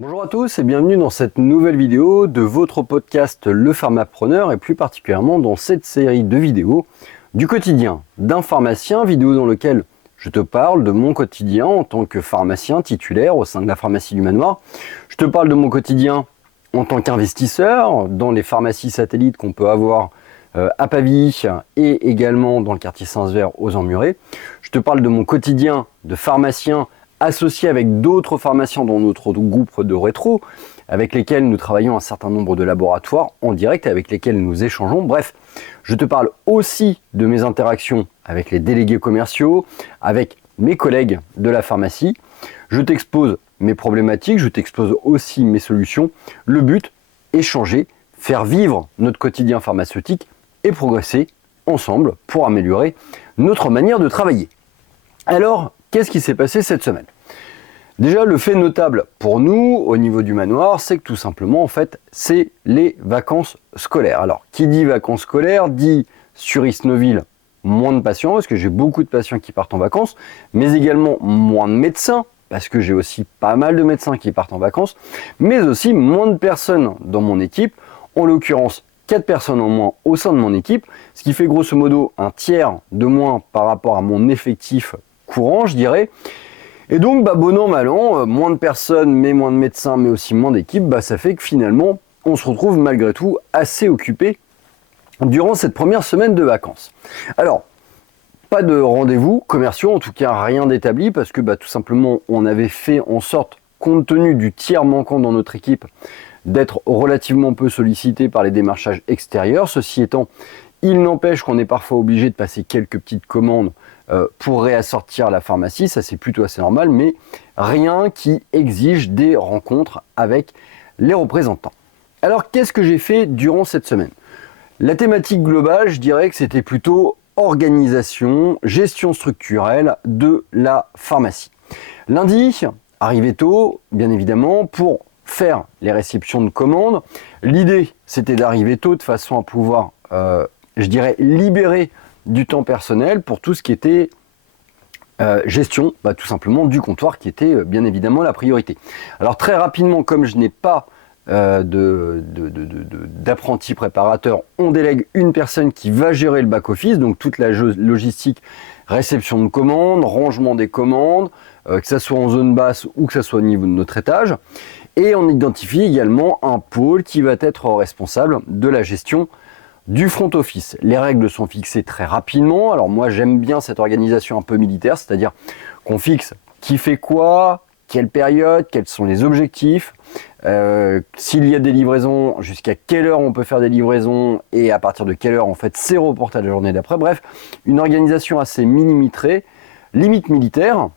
Bonjour à tous et bienvenue dans cette nouvelle vidéo de votre podcast Le Pharmapreneur et plus particulièrement dans cette série de vidéos du quotidien d'un pharmacien, vidéo dans lequel je te parle de mon quotidien en tant que pharmacien titulaire au sein de la pharmacie du Manoir. Je te parle de mon quotidien en tant qu'investisseur dans les pharmacies satellites qu'on peut avoir à Pavie et également dans le quartier Saint-Sever aux Emmurés. Je te parle de mon quotidien de pharmacien associé avec d'autres pharmaciens dans notre groupe de rétro, avec lesquels nous travaillons un certain nombre de laboratoires en direct et avec lesquels nous échangeons. Bref, je te parle aussi de mes interactions avec les délégués commerciaux, avec mes collègues de la pharmacie. Je t'expose mes problématiques, je t'expose aussi mes solutions. Le but, échanger, faire vivre notre quotidien pharmaceutique et progresser ensemble pour améliorer notre manière de travailler. Alors, qu'est-ce qui s'est passé cette semaine? Déjà, le fait notable pour nous, au niveau du manoir, c'est que tout simplement, en fait, c'est les vacances scolaires. Alors, qui dit vacances scolaires, dit sur Isnoville, moins de patients, parce que j'ai beaucoup de patients qui partent en vacances, mais également moins de médecins, parce que j'ai aussi pas mal de médecins qui partent en vacances, mais aussi moins de personnes dans mon équipe, en l'occurrence 4 personnes en moins au sein de mon équipe, ce qui fait grosso modo un tiers de moins par rapport à mon effectif courant, je dirais. Et donc, bon an, mal an, moins de personnes, mais moins de médecins, mais aussi moins d'équipes, ça fait que finalement, on se retrouve malgré tout assez occupé durant cette première semaine de vacances. Alors, pas de rendez-vous commerciaux, en tout cas rien d'établi, parce que tout simplement, on avait fait en sorte, compte tenu du tiers manquant dans notre équipe, d'être relativement peu sollicité par les démarchages extérieurs. Ceci étant, il n'empêche qu'on est parfois obligé de passer quelques petites commandes pour réassortir la pharmacie, ça c'est plutôt assez normal, mais rien qui exige des rencontres avec les représentants. Alors qu'est-ce que j'ai fait durant cette semaine? La thématique globale, je dirais que c'était plutôt organisation, gestion structurelle de la pharmacie. Lundi, arrivé tôt, bien évidemment, pour faire les réceptions de commandes. L'idée, c'était d'arriver tôt de façon à pouvoir, je dirais, libérer du temps personnel pour tout ce qui était gestion, tout simplement du comptoir qui était bien évidemment la priorité. Alors très rapidement, comme je n'ai pas d'apprenti préparateur, on délègue une personne qui va gérer le back-office, donc toute la logistique, réception de commandes, rangement des commandes, que ce soit en zone basse ou que ce soit au niveau de notre étage. Et on identifie également un pôle qui va être responsable de la gestion du front office. Les règles sont fixées très rapidement. Alors moi j'aime bien cette organisation un peu militaire, c'est-à-dire qu'on fixe qui fait quoi, quelle période, quels sont les objectifs, s'il y a des livraisons, jusqu'à quelle heure on peut faire des livraisons et à partir de quelle heure en fait c'est reporté à la journée d'après. Bref, une organisation assez millimétrée, limite militaire,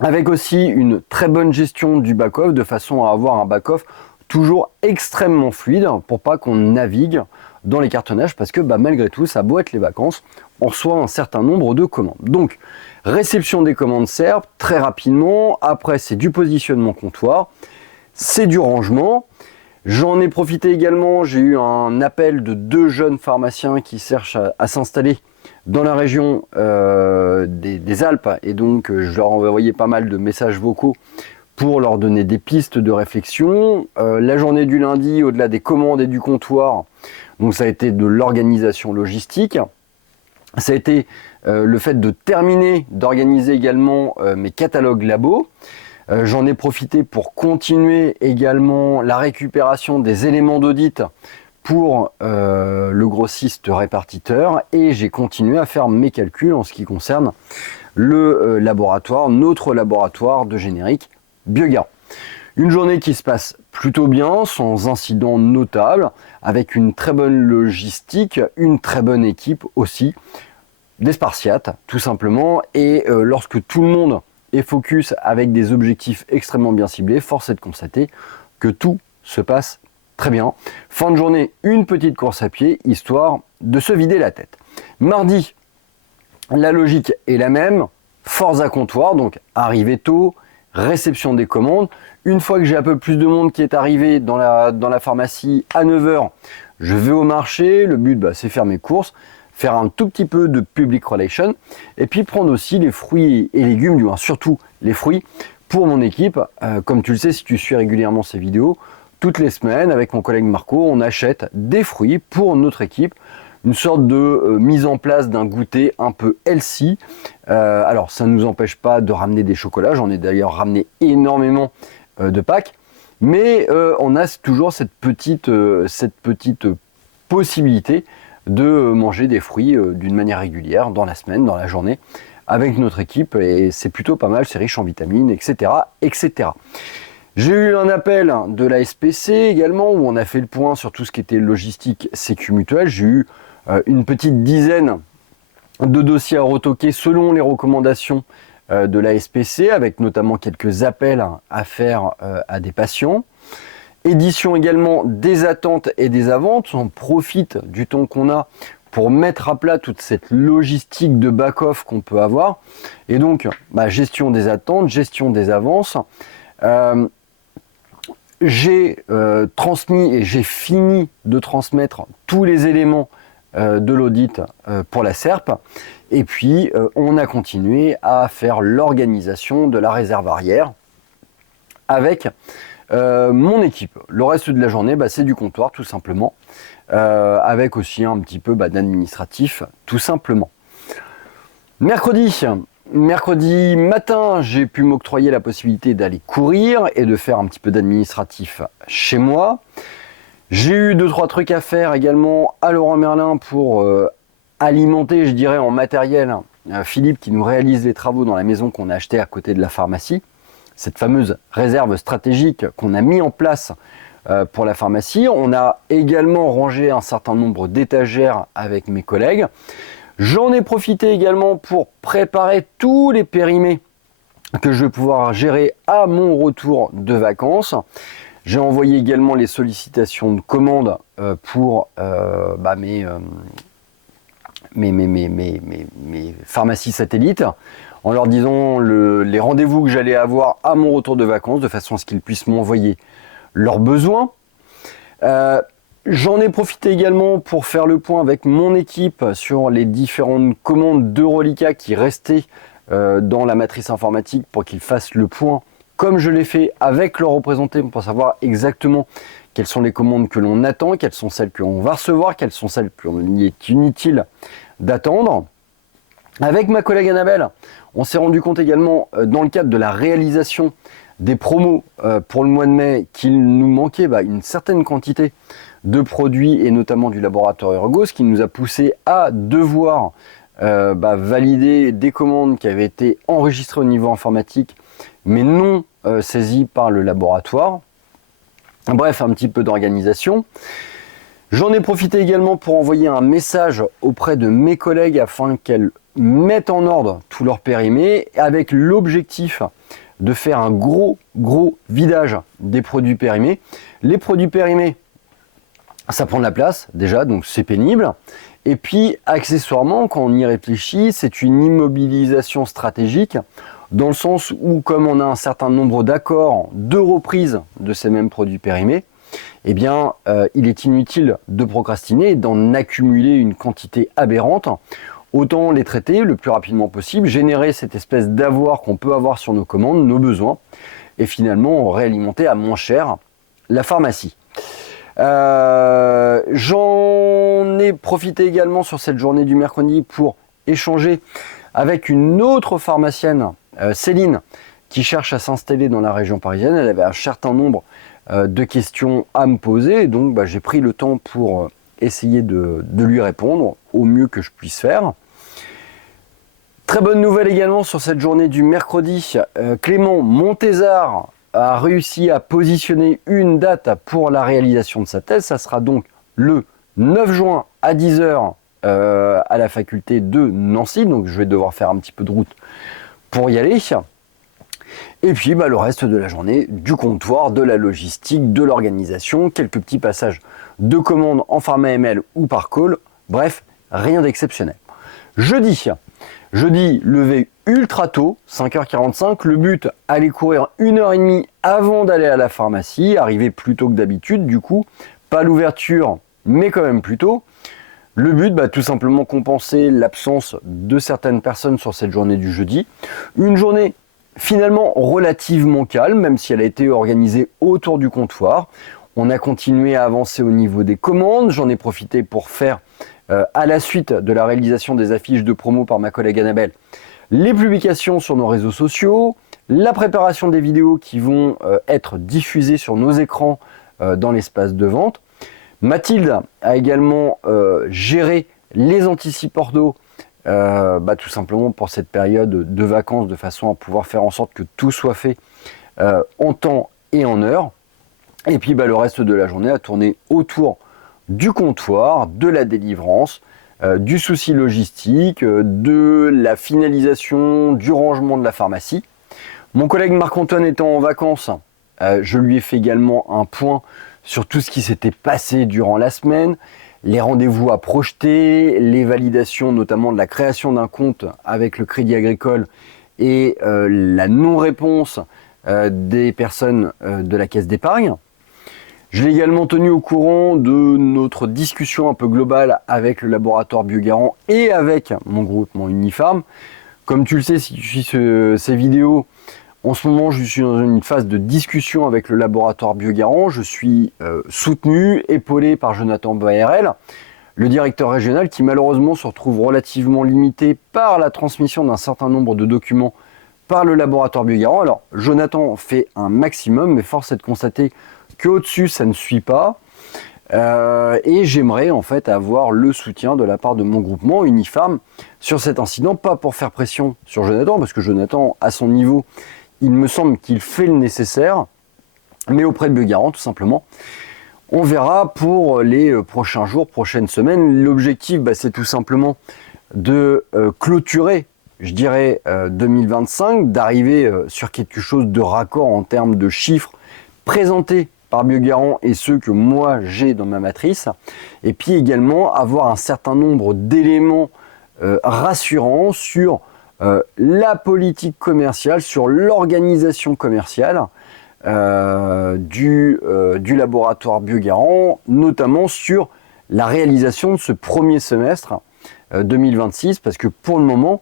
avec aussi une très bonne gestion du back-off de façon à avoir un back-off toujours extrêmement fluide pour pas qu'on navigue dans les cartonnages parce que malgré tout, ça a beau être les vacances, on reçoit un certain nombre de commandes. Donc, réception des commandes SERP très rapidement, après c'est du positionnement comptoir, c'est du rangement. J'en ai profité également, j'ai eu un appel de 2 jeunes pharmaciens qui cherchent à s'installer dans la région des Alpes et donc je leur ai envoyé pas mal de messages vocaux pour leur donner des pistes de réflexion. La journée du lundi, au-delà des commandes et du comptoir, donc ça a été de l'organisation logistique. Ça a été le fait de terminer, d'organiser également mes catalogues labos. J'en ai profité pour continuer également la récupération des éléments d'audit pour le grossiste répartiteur et j'ai continué à faire mes calculs en ce qui concerne le laboratoire, notre laboratoire de générique Biogarant. Une journée qui se passe plutôt bien, sans incident notable, avec une très bonne logistique, une très bonne équipe aussi, des Spartiates tout simplement, et lorsque tout le monde est focus avec des objectifs extrêmement bien ciblés, force est de constater que tout se passe très bien. Fin de journée, une petite course à pied, histoire de se vider la tête. Mardi, la logique est la même, force à comptoir, donc arriver tôt, réception des commandes. Une fois que j'ai un peu plus de monde qui est arrivé dans la pharmacie à 9h, je vais au marché, le but c'est faire mes courses, faire un tout petit peu de public relation et puis prendre aussi les fruits et légumes, du moins surtout les fruits, pour mon équipe. Comme tu le sais, si tu suis régulièrement ces vidéos, toutes les semaines, avec mon collègue Marco, on achète des fruits pour notre équipe. Une sorte de mise en place d'un goûter un peu healthy. Alors, ça ne nous empêche pas de ramener des chocolats. J'en ai d'ailleurs ramené énormément de packs. Mais on a toujours cette petite possibilité de manger des fruits d'une manière régulière, dans la semaine, dans la journée, avec notre équipe. Et c'est plutôt pas mal, c'est riche en vitamines, etc. etc. J'ai eu un appel de la SPC également, où on a fait le point sur tout ce qui était logistique sécu mutuelle. J'ai eu une petite dizaine de dossiers à retoquer selon les recommandations de la SPC, avec notamment quelques appels à faire à des patients. Édition également des attentes et des avances. On profite du temps qu'on a pour mettre à plat toute cette logistique de back-off qu'on peut avoir. Et donc, gestion des attentes, gestion des avances. J'ai transmis et j'ai fini de transmettre tous les éléments de l'audit pour la SERP. Et puis, on a continué à faire l'organisation de la réserve arrière avec mon équipe. Le reste de la journée, c'est du comptoir, tout simplement, avec aussi un petit peu d'administratif, tout simplement. Mercredi matin, j'ai pu m'octroyer la possibilité d'aller courir et de faire un petit peu d'administratif chez moi. J'ai eu 2-3 trucs à faire également à Leroy Merlin pour alimenter, je dirais, en matériel Philippe qui nous réalise les travaux dans la maison qu'on a achetée à côté de la pharmacie. Cette fameuse réserve stratégique qu'on a mis en place pour la pharmacie. On a également rangé un certain nombre d'étagères avec mes collègues. J'en ai profité également pour préparer tous les périmés que je vais pouvoir gérer à mon retour de vacances. J'ai envoyé également les sollicitations de commandes pour mes pharmacies satellites, en leur disant les rendez-vous que j'allais avoir à mon retour de vacances, de façon à ce qu'ils puissent m'envoyer leurs besoins. J'en ai profité également pour faire le point avec mon équipe sur les différentes commandes de reliquats qui restaient dans la matrice informatique pour qu'ils fassent le point, comme je l'ai fait avec leurs représentés, pour savoir exactement quelles sont les commandes que l'on attend, quelles sont celles qu'on va recevoir, quelles sont celles qu'il est inutile d'attendre. Avec ma collègue Annabelle, on s'est rendu compte également, dans le cadre de la réalisation des promos pour le mois de mai, qu'il nous manquait une certaine quantité de produits, et notamment du laboratoire Ergo, ce qui nous a poussé à devoir valider des commandes qui avaient été enregistrées au niveau informatique, mais non saisies par le laboratoire. Bref, un petit peu d'organisation. J'en ai profité également pour envoyer un message auprès de mes collègues afin qu'elles mettent en ordre tout leur périmé, avec l'objectif de faire un gros vidage des produits périmés. Les produits périmés, ça prend de la place déjà, donc c'est pénible. Et puis accessoirement, quand on y réfléchit, c'est une immobilisation stratégique, dans le sens où, comme on a un certain nombre d'accords de reprise de ces mêmes produits périmés, il est inutile de procrastiner et d'en accumuler une quantité aberrante. Autant les traiter le plus rapidement possible, générer cette espèce d'avoir qu'on peut avoir sur nos commandes, nos besoins, et finalement réalimenter à moins cher la pharmacie. J'en ai profité également sur cette journée du mercredi pour échanger avec une autre pharmacienne, Céline, qui cherche à s'installer dans la région parisienne. Elle avait un certain nombre de questions à me poser, donc j'ai pris le temps pour essayer de lui répondre au mieux que je puisse faire. Très bonne nouvelle également sur cette journée du mercredi, Clément Montésard a réussi à positionner une date pour la réalisation de sa thèse. Ça sera donc le 9 juin à 10 h à la faculté de Nancy, donc je vais devoir faire un petit peu de route pour y aller. Et puis le reste de la journée, du comptoir, de la logistique, de l'organisation, quelques petits passages de commandes en format ML ou par call, bref, rien d'exceptionnel. Jeudi, levé ultra tôt, 5h45, le but, aller courir 1h30 avant d'aller à la pharmacie, arriver plus tôt que d'habitude, du coup, pas l'ouverture, mais quand même plus tôt. Le but, tout simplement compenser l'absence de certaines personnes sur cette journée du jeudi. Une journée finalement relativement calme, même si elle a été organisée autour du comptoir. On a continué à avancer au niveau des commandes. J'en ai profité pour faire, à la suite de la réalisation des affiches de promo par ma collègue Annabelle, les publications sur nos réseaux sociaux, la préparation des vidéos qui vont être diffusées sur nos écrans dans l'espace de vente. Mathilde a également géré les anticipeurs d'eau, tout simplement pour cette période de vacances, de façon à pouvoir faire en sorte que tout soit fait en temps et en heure. Et puis le reste de la journée a tourné autour du comptoir, de la délivrance, du souci logistique, de la finalisation, du rangement de la pharmacie. Mon collègue Marc-Antoine étant en vacances, je lui ai fait également un point sur tout ce qui s'était passé durant la semaine, les rendez-vous à projeter, les validations notamment de la création d'un compte avec le Crédit Agricole et la non-réponse des personnes de la caisse d'épargne. Je l'ai également tenu au courant de notre discussion un peu globale avec le laboratoire Biogarant et avec mon groupement Unifarm. Comme tu le sais, si tu suis ces vidéos, en ce moment je suis dans une phase de discussion avec le laboratoire Biogarant. Je suis soutenu, épaulé par Jonathan Baerel, le directeur régional, qui malheureusement se retrouve relativement limité par la transmission d'un certain nombre de documents par le laboratoire Biogarant. Alors Jonathan fait un maximum, mais force est de constater qu'au-dessus ça ne suit pas, et j'aimerais en fait avoir le soutien de la part de mon groupement Unifarm sur cet incident, pas pour faire pression sur Jonathan, parce que Jonathan, à son niveau, il me semble qu'il fait le nécessaire, mais auprès de Biogarant tout simplement. On verra pour les prochains jours, prochaines semaines. L'objectif, c'est tout simplement de clôturer, je dirais, 2025, d'arriver sur quelque chose de raccord en termes de chiffres présentés par Biogarant et ceux que moi j'ai dans ma matrice, et puis également avoir un certain nombre d'éléments rassurants sur la politique commerciale, sur l'organisation commerciale du laboratoire Biogarant, notamment sur la réalisation de ce premier semestre 2026, parce que pour le moment,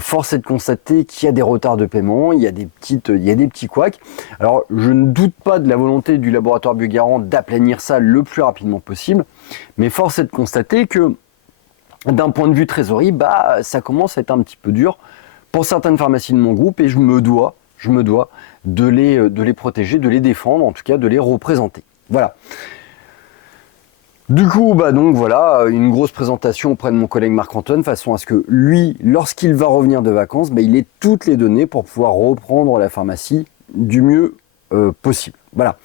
force est de constater qu'il y a des retards de paiement, il y a des petits couacs. Alors, je ne doute pas de la volonté du laboratoire Biogarant d'aplanir ça le plus rapidement possible, mais force est de constater que, d'un point de vue trésorerie, ça commence à être un petit peu dur pour certaines pharmacies de mon groupe, et je me dois de les protéger, de les défendre, en tout cas de les représenter. Voilà. Du coup, donc voilà, une grosse présentation auprès de mon collègue Marc-Antoine, façon à ce que lui, lorsqu'il va revenir de vacances, il ait toutes les données pour pouvoir reprendre la pharmacie du mieux possible. Voilà.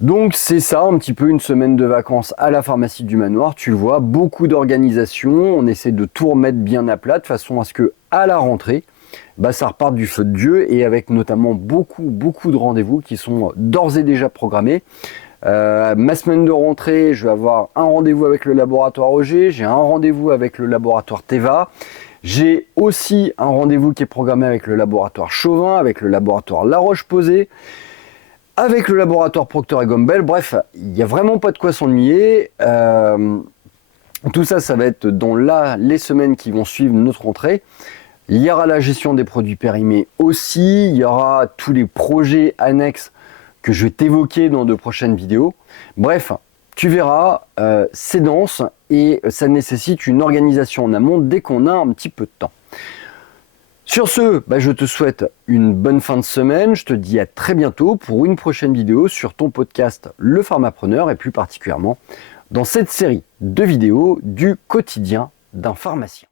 Donc c'est ça, un petit peu une semaine de vacances à la pharmacie du Manoir. Tu le vois, beaucoup d'organisation, on essaie de tout remettre bien à plat, de façon à ce que à la rentrée, ça reparte du feu de Dieu, et avec notamment beaucoup de rendez-vous qui sont d'ores et déjà programmés. Ma semaine de rentrée, je vais avoir un rendez-vous avec le laboratoire Auger, j'ai un rendez-vous avec le laboratoire Teva, j'ai aussi un rendez-vous qui est programmé avec le laboratoire Chauvin, avec le laboratoire La Roche-Posay, avec le laboratoire Procter & Gamble. Bref, il n'y a vraiment pas de quoi s'ennuyer. Tout ça, ça va être dans les semaines qui vont suivre notre rentrée. Il y aura la gestion des produits périmés aussi, il y aura tous les projets annexes que je vais t'évoquer dans de prochaines vidéos. Bref, tu verras, c'est dense et ça nécessite une organisation en amont dès qu'on a un petit peu de temps. Sur ce, je te souhaite une bonne fin de semaine. Je te dis à très bientôt pour une prochaine vidéo sur ton podcast Le Pharmapreneur, et plus particulièrement dans cette série de vidéos du quotidien d'un pharmacien.